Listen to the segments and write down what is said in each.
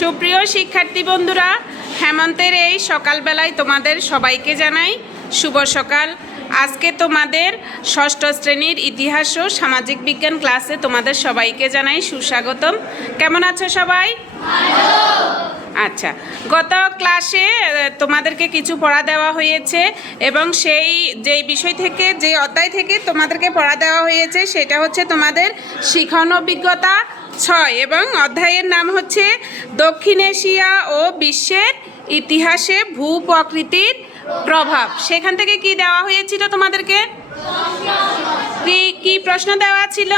সুপ্রিয় শিক্ষার্থী বন্ধুরা, হেমন্তের এই সকালবেলায় তোমাদের সবাইকে জানাই শুভ সকাল। আজকে তোমাদের ষষ্ঠ শ্রেণীর ইতিহাস ও সামাজিক বিজ্ঞান ক্লাসে তোমাদের সবাইকে জানাই সুস্বাগতম। কেমন আছো সবাই? আচ্ছা, গত ক্লাসে তোমাদেরকে কিছু পড়া দেওয়া হয়েছে এবং যেই বিষয় থেকে, যে অধ্যায় থেকে তোমাদেরকে পড়া দেওয়া হয়েছে সেটা হচ্ছে তোমাদের শিখন অভিজ্ঞতা 6 এবং অধ্যায়ের নাম হচ্ছে দক্ষিণ এশিয়া ও বিশ্বের ইতিহাসে ভূপ্রকৃতির প্রভাব। সেখান থেকে কি দেওয়া হয়েছিল তোমাদেরকে? কি প্রশ্ন দেওয়া ছিল?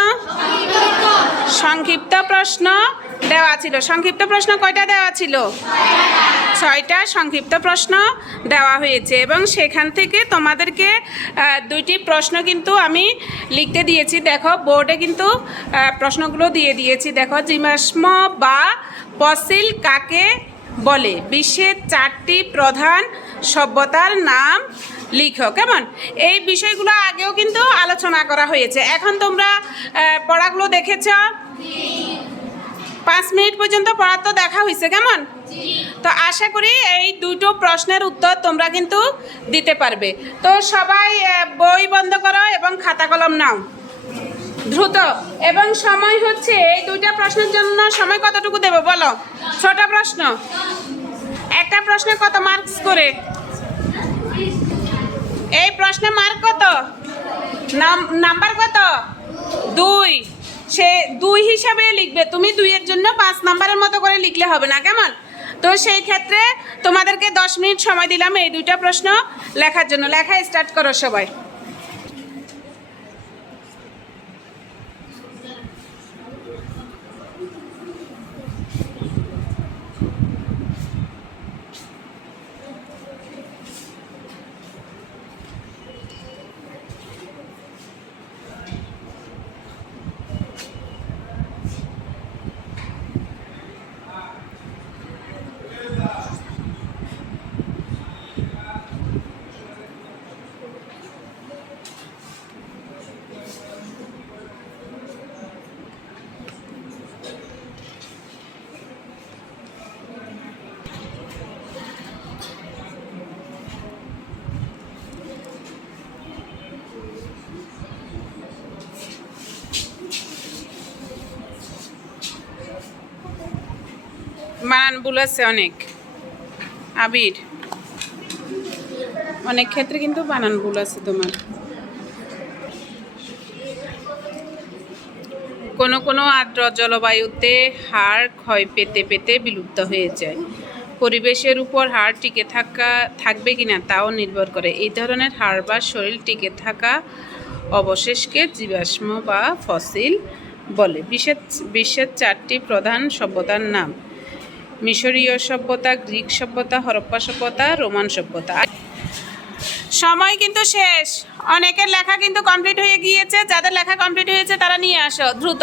সংক্ষিপ্ত প্রশ্ন দেওয়া ছিল। সংক্ষিপ্ত প্রশ্ন কয়টা দেওয়া ছিল? 6টা সংক্ষিপ্ত প্রশ্ন দেওয়া হয়েছে এবং সেখান থেকে তোমাদেরকে 2টি প্রশ্ন কিন্তু আমি লিখতে দিয়েছি। দেখো বোর্ডে কিন্তু প্রশ্নগুলো দিয়ে দিয়েছি। দেখো, জীবাশ্ম বা ফসিল কাকে বলে? বিশ্বের 4টি প্রধান সভ্যতার নাম লিখো। কেমন? এই বিষয়গুলো আগেও কিন্তু আলোচনা করা হয়েছে। এখন তোমরা পড়াগুলো দেখেছ? 5 মিনিট পর্যন্ত পড়া তো দেখা হয়েছে। কেমন? তো আশা করি এই 2টো প্রশ্নের উত্তর তোমরা কিন্তু দিতে পারবে। তো সবাই বই বন্ধ করো এবং খাতা কলম নাও দ্রুত। এবং সময় হচ্ছে এই 2টা প্রশ্নের জন্য সময় কতটুকু দেবো বলো? 6টা প্রশ্ন। একটা প্রশ্নে কত মার্কস করে? এই প্রশ্নে মার্ক কত? নাম্বার কত? 2। সে 2 হিসাবে লিখবে। তুমি 2 এর জন্য 5 নাম্বারের মতো করে লিখলে হবে না। কেমন? তো সেই ক্ষেত্রে তোমাদেরকে 10 মিনিট সময় দিলাম এই 2টা প্রশ্ন লেখার জন্য। লেখা স্টার্ট করো সবাই। বানান ভুল আছে অনেক। আবির, অনেক ক্ষেত্রে কিন্তু বানান ভুল আছে তোমার। কোনো কোনো আর্দ্র জলবায়ুতে হাড় ক্ষয় পেতে পেতে বিলুপ্ত হয়ে যায়। পরিবেশের উপর হাড় টিকে থাকবে কিনা তাও নির্ভর করে। এই ধরনের হাড় বা শরীর টিকে থাকা অবশেষকে জীবাশ্ম বা ফসিল বলে। বিশ্বের 4টি প্রধান সভ্যতার নাম: মিশরীয় সভ্যতা, গ্রিক সভ্যতা, হরপ্পা সভ্যতা, রোমান সভ্যতা। সময় কিন্তু শেষ। অনেকের লেখা কিন্তু কমপ্লিট হয়ে গিয়েছে। যাদের লেখা কমপ্লিট হয়েছে তারা নিয়ে আসো দ্রুত।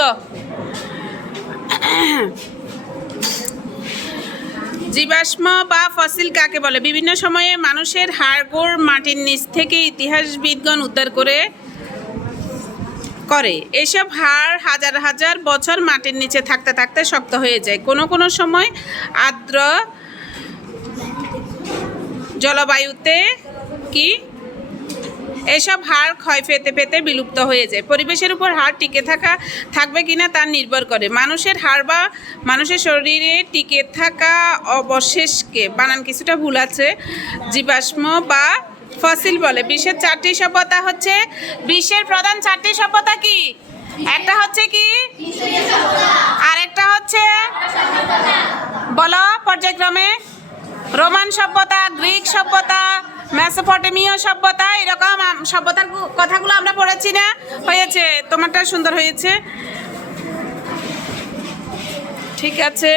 জীবাশ্ম বা ফসিল কাকে বলে? বিভিন্ন সময়ে মানুষের হাড়গোড় মাটির নিচ থেকে ইতিহাসবিদগণ উদ্ধার করে। এসব হাড় হাজার হাজার বছর মাটির নিচে থাকতে থাকতে শক্ত হয়ে যায়। কোনো কোনো সময় আর্দ্র জলবায়ুতে এসব হাড় ক্ষয় পেতে পেতে বিলুপ্ত হয়ে যায়। পরিবেশের উপর হাড় টিকে থাকবে কিনা তার নির্ভর করে। মানুষের হাড় বা মানুষের শরীরে টিকে থাকা অবশেষকে, বানান কিছুটা ভুল আছে, জীবাশ্ম বা ফসিল বলে। বিশ্বের 4টি সভ্যতা হচ্ছে, বিশ্বের প্রধান 4টি সভ্যতা কি? একটা হচ্ছে কি? আরেকটা হচ্ছে বলো পর্যায়ক্রমে। রোমান সভ্যতা, গ্রিক সভ্যতা, মেসোপটেমীয় সভ্যতা। এরকম সভ্যতার কথাগুলো আমরা পড়েছি না? হয়েছে? তোমারটা সুন্দর হয়েছে। ঠিক আছে।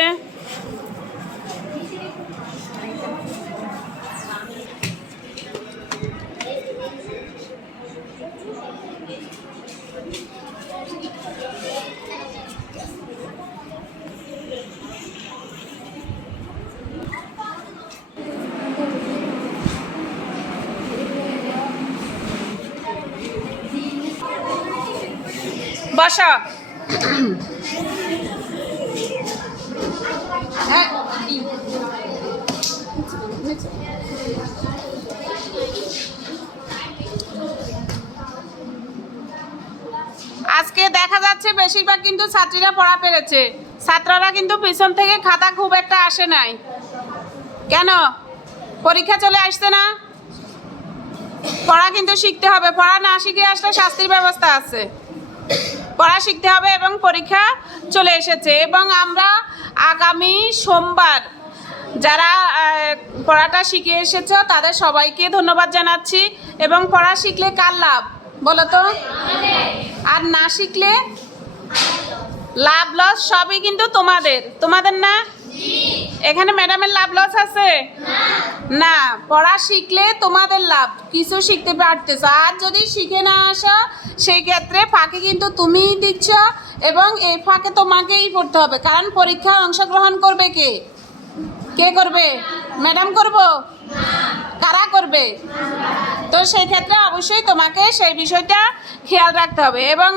বসো। বেশিরভাগ কিন্তু ছাত্রীরা পড়া পেরেছে, ছাত্ররা কিন্তু পিছন থেকে খাতা খুব একটা আসে নাই। কেন? পরীক্ষা চলে আসছে না? পড়া কিন্তু শিখতে হবে, পড়া না শিখে আসলে শাস্তির ব্যবস্থা আছে। পড়া শিখতে হবে এবং পরীক্ষা চলে এসেছে এবং আমরা আগামী সোমবার যারা পড়াটা শিখে এসেছো তাদের সবাইকে ধন্যবাদ জানাচ্ছি। এবং পড়া শিখলে কার লাভ বলো তো? আর না শিখলে লাভ লস সবই কিন্তু তোমাদের না? এখানে ম্যাডামের লাভ লস আছে না? পড়া শিখলে তোমাদের লাভ, কিছু শিখতে পারতেছ। আর যদি শিখে না আসো সেই ক্ষেত্রে ফাঁকে কিন্তু তুমিই দিচ্ছ এবং এই ফাঁকে তোমাকেই পড়তে হবে, কারণ পরীক্ষায় অংশগ্রহণ করবে কে? কে করবে? ম্যাডাম করব? কারা করবে? তো সেই ক্ষেত্রে অবশ্যই তোমাকে সেই বিষয়টা খেয়াল রাখতে হবে। এবং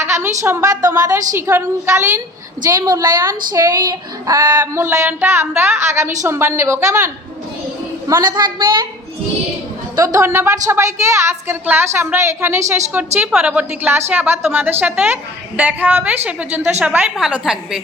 আগামী সোমবার তোমাদের শিক্ষণকালীন যেই মূল্যায়ন, সেই মূল্যায়নটা আমরা আগামী সোমবার নেব। কেমন? মনে থাকবে তো? ধন্যবাদ সবাইকে। আজকের ক্লাস আমরা এখানে শেষ করছি, পরবর্তী ক্লাসে আবার তোমাদের সাথে দেখা হবে। সে পর্যন্ত সবাই ভালো থাকবে।